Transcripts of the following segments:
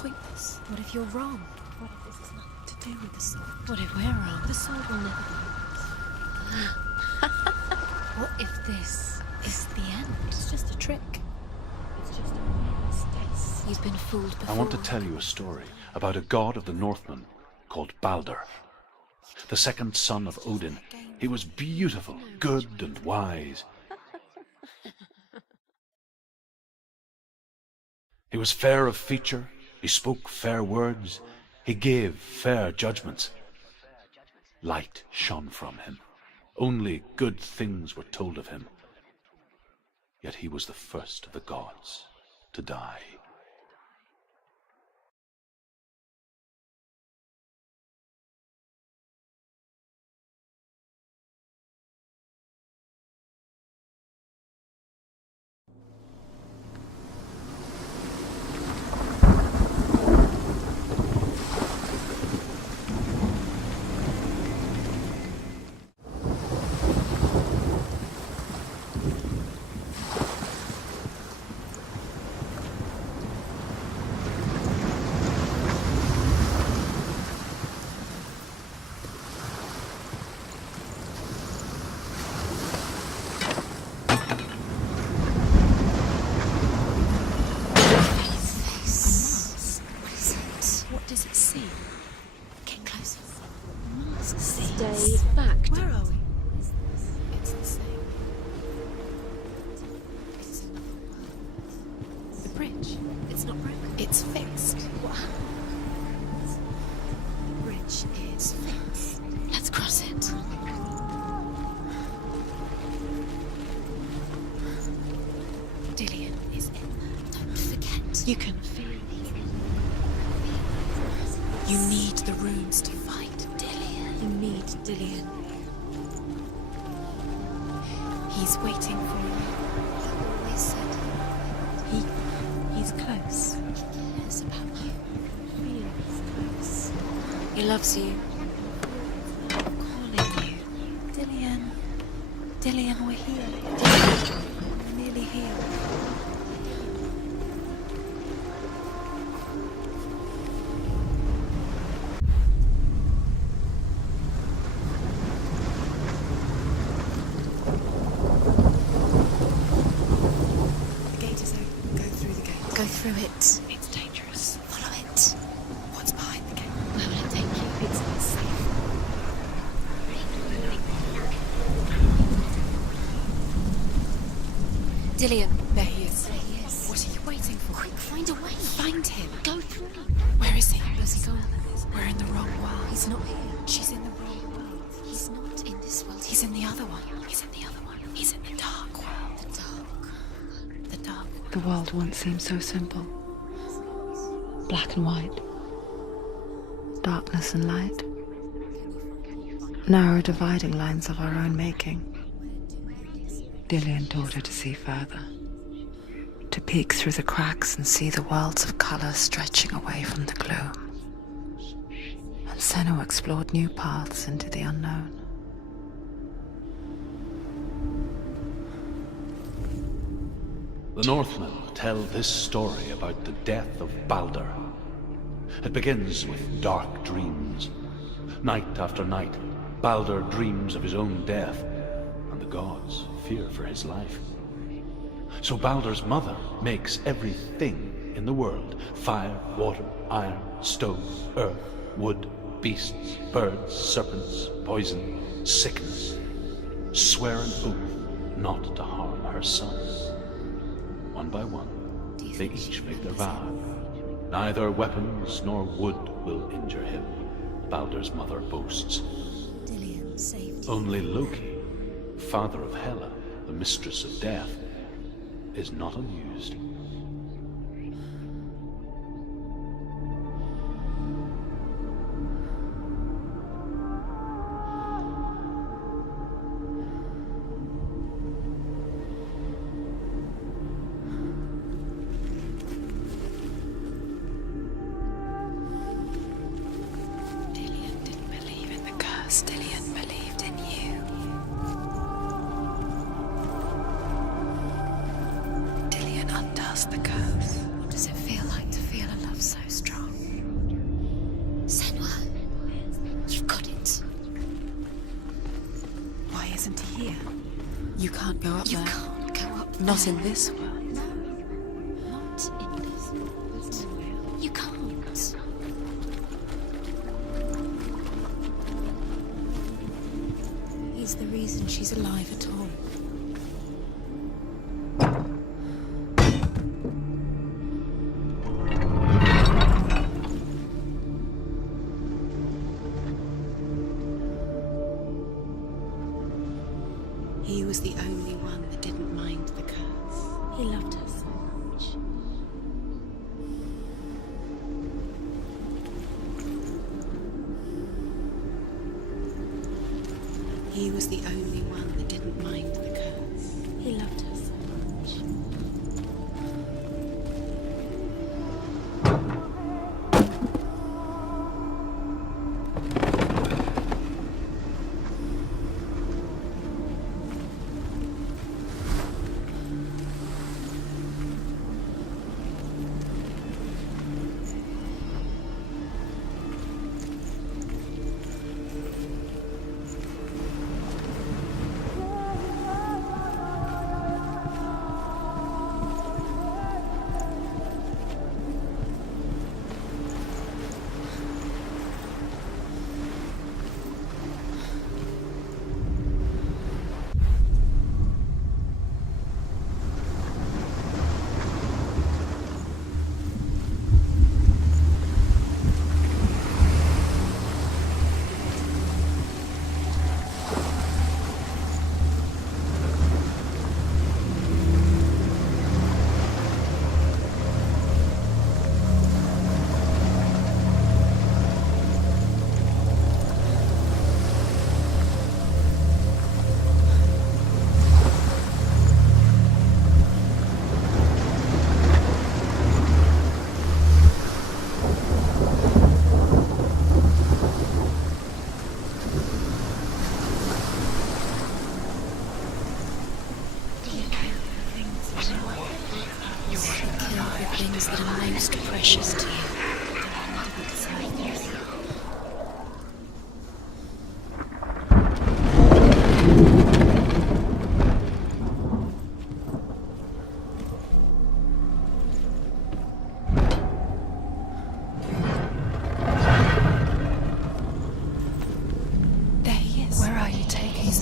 pointless. What if you're wrong? What if this is nothing to do with the soul? What if we're wrong? The soul will never be. What if this is the end? It's just a trick. It's just a mistake. You've been fooled before. I want to tell you a story about a god of the Northmen called Balder. The second son of Odin. He was beautiful, good and wise. He was fair of feature, he spoke fair words, he gave fair judgments. Light shone from him. Only good things were told of him. Yet he was the first of the gods to die. Stay back. Where are we? It's the same. It's another world. The bridge. It's not broken. It's fixed. What happened? The bridge is fixed. Let's cross it. Dillion is in there. Don't forget. You can feel it. You need the runes to fight Dillion. You need Dillion. He's waiting for you. He always said he's close. He cares about you. He feels close. He loves you. I'm calling you. Dillion. Dillion, we're here. Dillion, we're nearly here. Go through it. It's dangerous. Follow it. What's behind the gate? Where will it take you? It's not safe. Dillion. There he is. There he is. What are you waiting for? Quick, find a way. Find him. Go through. Where is he? Where's he gone? We're in the wrong world. He's not here. She's in the wrong world. He's not in this world. He's in the other one. He's in the other one. He's in the dark world. The dark. The dark. The world once seemed so simple. Black and white. Darkness and light. Narrow dividing lines of our own making. Dillion taught her to see further. To peek through the cracks and see the worlds of color stretching away from the gloom. And Senua explored new paths into the unknown. The Northmen tell this story about the death of Balder. It begins with dark dreams. Night after night, Balder dreams of his own death, and the gods fear for his life. So Balder's mother makes everything in the world: fire, water, iron, stone, earth, wood, beasts, birds, serpents, poison, sickness, swear an oath not to harm her sons. One by one, they each make their vow. Neither weapons nor wood will injure him, Balder's mother boasts. Dillion saved you. Only Loki, father of Hela, the mistress of death, is not amused. Dillion believed in you. Dillion undoes the curse. What does it feel like to feel a love so strong? can't go up there. You can't go up there. Not in this world. No, not in this world. You can't. He's the reason she's alive at all. He was the only one that didn't mind the curse. He loved her so much. He was the only one that didn't mind the curse. He loved her so much. Things that are most precious to you. There he is. Where are you taking him?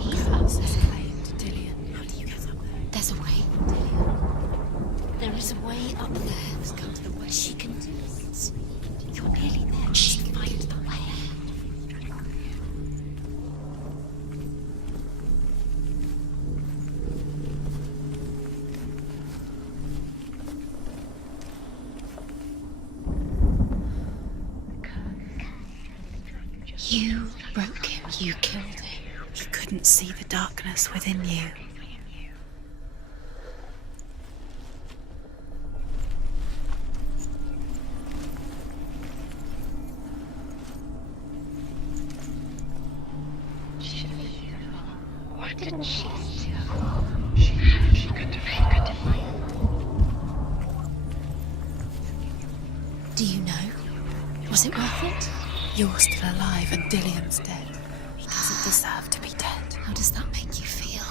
Your curse has claimed Dillian. How do you get up there? There's a way, Dillian. There is a way up there. Let's come to the way. She can do it. You're nearly there. She can find the way. You broke him. You killed him. He couldn't see the darkness within you. What did she do? She could define. Do you know? Was it worth it? You're still alive and Dillian's dead. He doesn't deserve to be dead. How does that make you feel?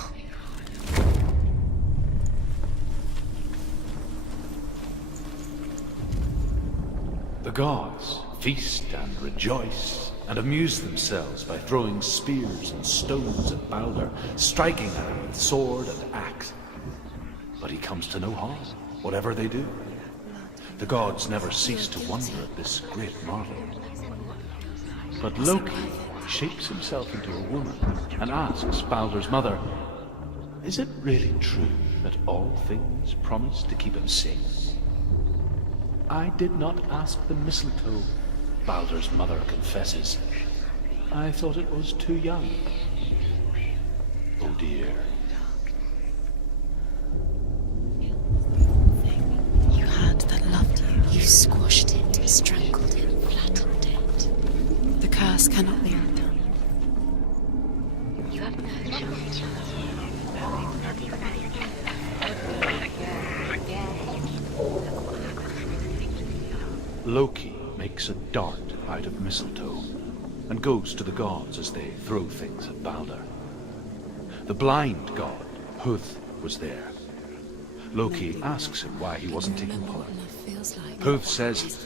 The gods feast and rejoice and amuse themselves by throwing spears and stones at Baldur, striking at him with sword and axe. But he comes to no harm, whatever they do. The gods never cease to wonder at this great marvel. But Loki shapes himself into a woman and asks Baldur's mother, "Is it really true that all things promise to keep him safe?" "I did not ask the mistletoe," Baldur's mother confesses. "I thought it was too young." Oh dear. You had that loved you. You squashed it, strangled it, flattened it. The curse cannot be undone. You have no choice. Loki makes a dart out of mistletoe and goes to the gods as they throw things at Baldur. The blind god, Huth, was there. Loki asks him why he wasn't taking part. Huth says,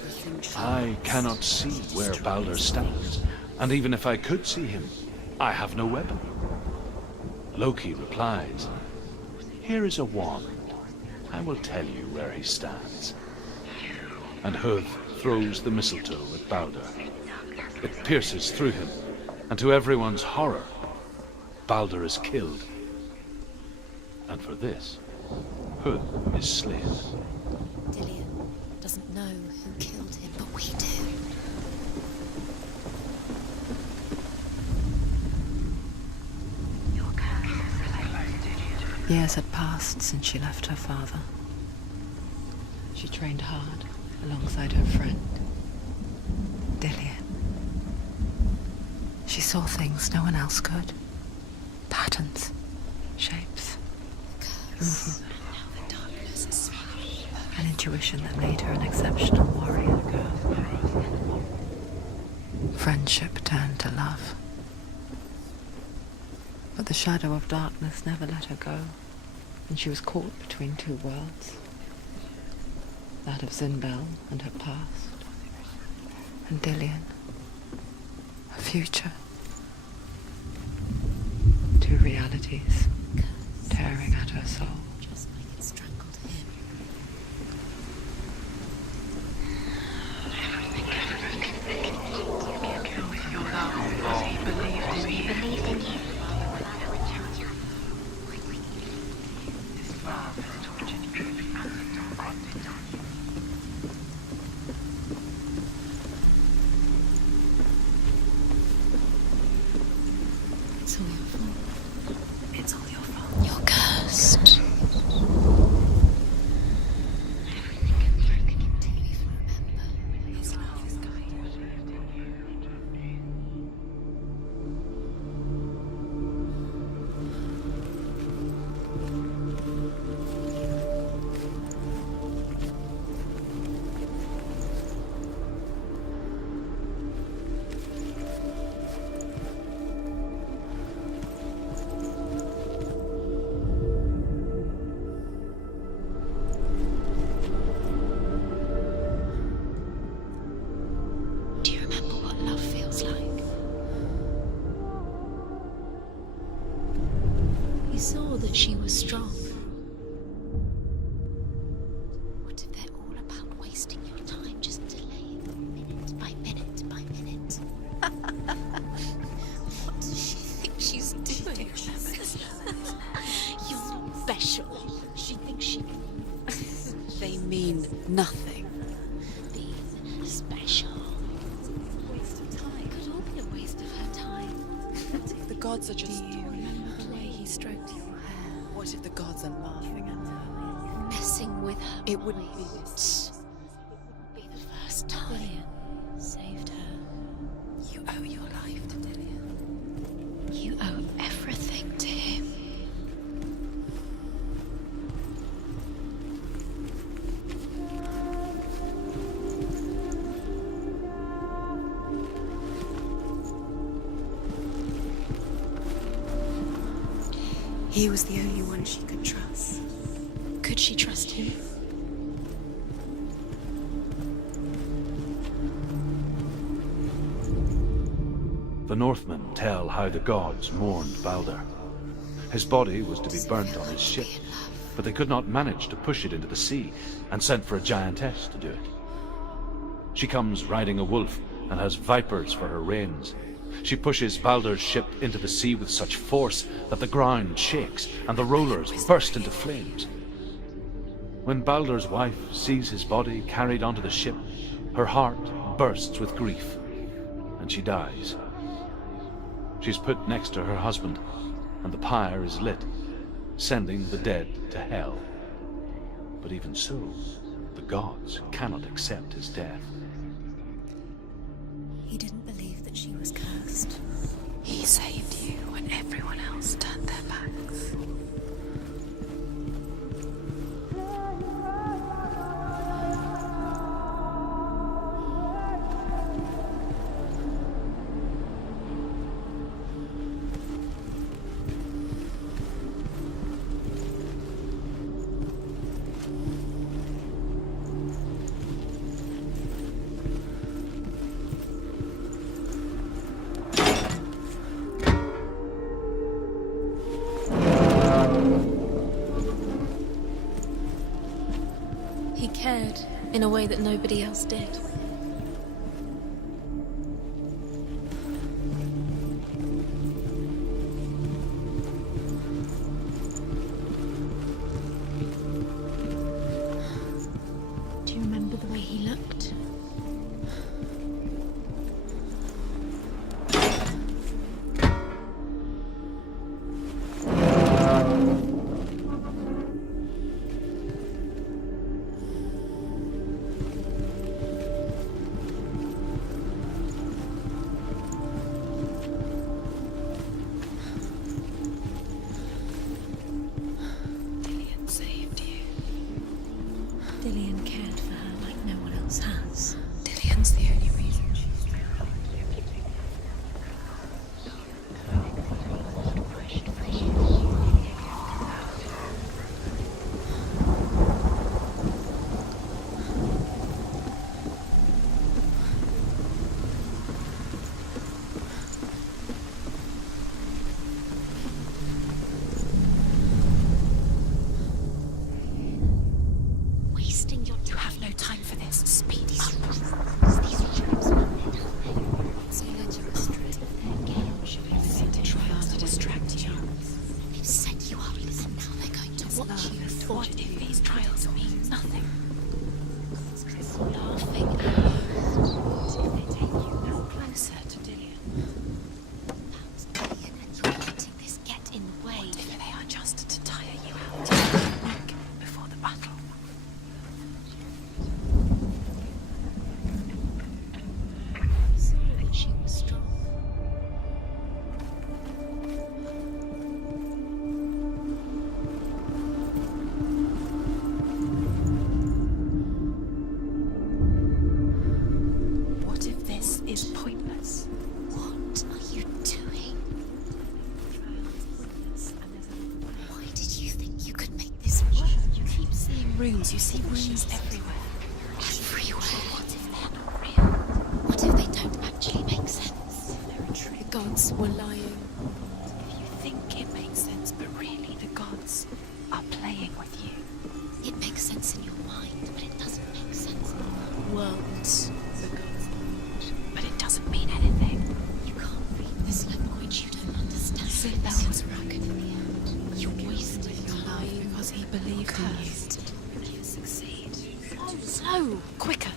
I cannot see where Baldur stands, and even if I could see him, I have no weapon. Loki replies, here is a wand. I will tell you where he stands. And Huth throws the mistletoe at Baldur. It pierces through him, and to everyone's horror, Baldur is killed. And for this, Huth is slain. Dillion doesn't know who killed him, but we do. Years had passed since she left her father. She trained hard alongside her friend, Dillion. She saw things no one else could. Patterns, shapes, movement. An intuition that made her an exceptional warrior. Friendship turned to love. But the shadow of darkness never let her go, and she was caught between two worlds. That of Zinbel and her past, and Dillion, her future. Two realities tearing at her soul. Just like it strangled him. He believed in you. It's all your fault. It's all your fault. You're cursed. Do you even remember? His love is guided. Do you remember what love feels like? You saw that she was strong. What if they're all about wasting your time, just delaying minute by minute by minute? What does she think she's doing? You're special. She thinks she can They mean nothing. be special. Waste of time. Could all be a waste of her time. The gods are just... Do you remember the way he stroked your hair? What if the gods are laughing at her? Messing with her. It wouldn't be this. Be the first time. Dillion saved her. You owe your life to Dillion. You owe everything to him. He was the only one she could trust. Could she trust him? The Northmen tell how the gods mourned Baldur. His body was to be burnt on his ship, but they could not manage to push it into the sea, and sent for a giantess to do it. She comes riding a wolf and has vipers for her reins. She pushes Baldur's ship into the sea with such force that the ground shakes and the rollers burst into flames. When Baldur's wife sees his body carried onto the ship, her heart bursts with grief, and she dies. She's put next to her husband, and the pyre is lit, sending the dead to hell. But even so, the gods cannot accept his death. He didn't believe that she was cursed. He saved you when everyone else turned their backs. in a way that nobody else did. Do you remember the way he looked? Dillian cared for her like no one else has. Dillian's the only reason she's wasting your time. You have no time for this. Speedy. These traps will so you led you astray. They've set trials to distract you. They've set you up. Listen, now they're going to watch you. What if these trials mean nothing? Laughing at you. What if they take you no closer to Dillian? That's Dillian, and you're letting this get in the way. What if they are just to tire you out to week before the battle? She was strong. What if this is pointless? What are you doing? Why did you think you could make this work? You keep seeing runes. You see runes everywhere. Everywhere. What if they're not real? What if they don't actually make sense? They're a trick. The gods were lying. If you think it makes sense, but really the gods are playing with you. It makes sense in your mind, but it doesn't make sense in the world. The gods don't. But it doesn't mean anything. You can't read this language. You don't understand. See, that was right in the end. You're wasting your life because he believed in you. He'll succeed. Slow, quicker.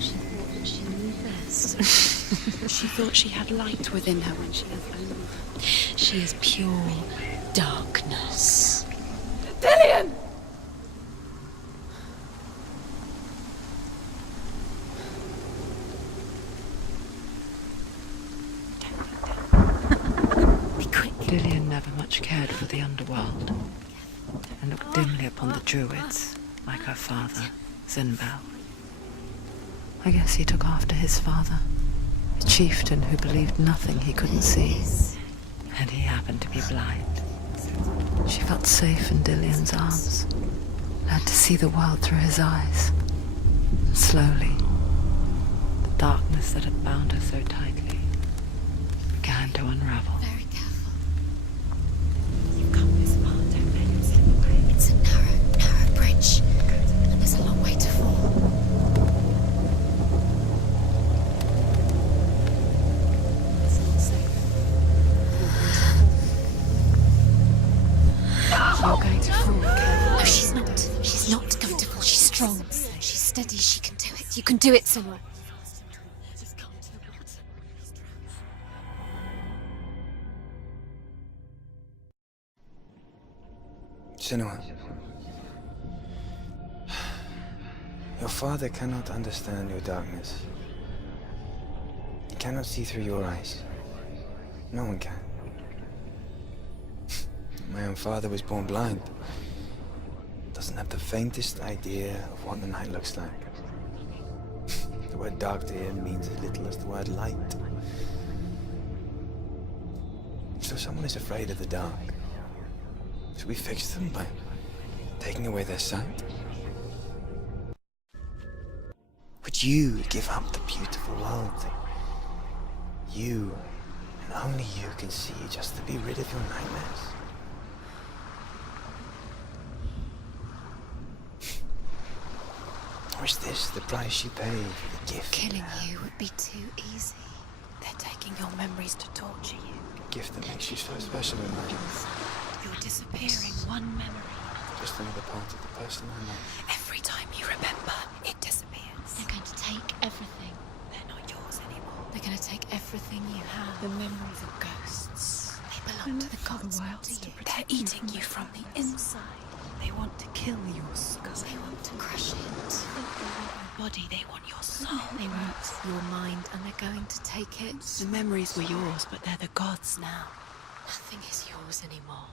She thought that she knew best. She thought she had light within her when she has only. She is pure darkness. Dillian! Be quick. Dillian never much cared for the underworld, and looked dimly upon the druids, like her father, Zinbel. I guess he took after his father, a chieftain who believed nothing he couldn't see, and he happened to be blind. She felt safe in Dillian's arms, learned to see the world through his eyes. And slowly, the darkness that had bound her so tightly began to unravel. Very careful. You've come this far, don't let him slip away. It's a narrow bridge, and there's a long way to fall. It's not safe. You're going to fall. No, she's not. She's not going to fall. She's strong. She's steady. She can do it. You can do it, Senua. Senua, your father cannot understand your darkness. He cannot see through your eyes. No one can. My own father was born blind. Doesn't have the faintest idea of what the night looks like. The word dark to him means as little as the word light. So someone is afraid of the dark. Should we fix them by taking away their sight? Would you give up the beautiful world that you and only you can see just to be rid of your nightmares? Or is this the price you pay for the gift? Killing you would be too easy. They're taking your memories to torture you. A gift that makes you so special in my life. You're disappearing one memory. Just another part of the person I know. Every time you remember, it disappears. They're going to take everything. They're not yours anymore. They're going to take everything you have. The memories of ghosts. They belong to the gods, not to you. They're eating you from the inside. They want to kill your skull. They want to crush it. Your body, they want your soul. They want your mind, and they're going to take it. The memories were yours, but they're the gods now. Nothing is yours anymore.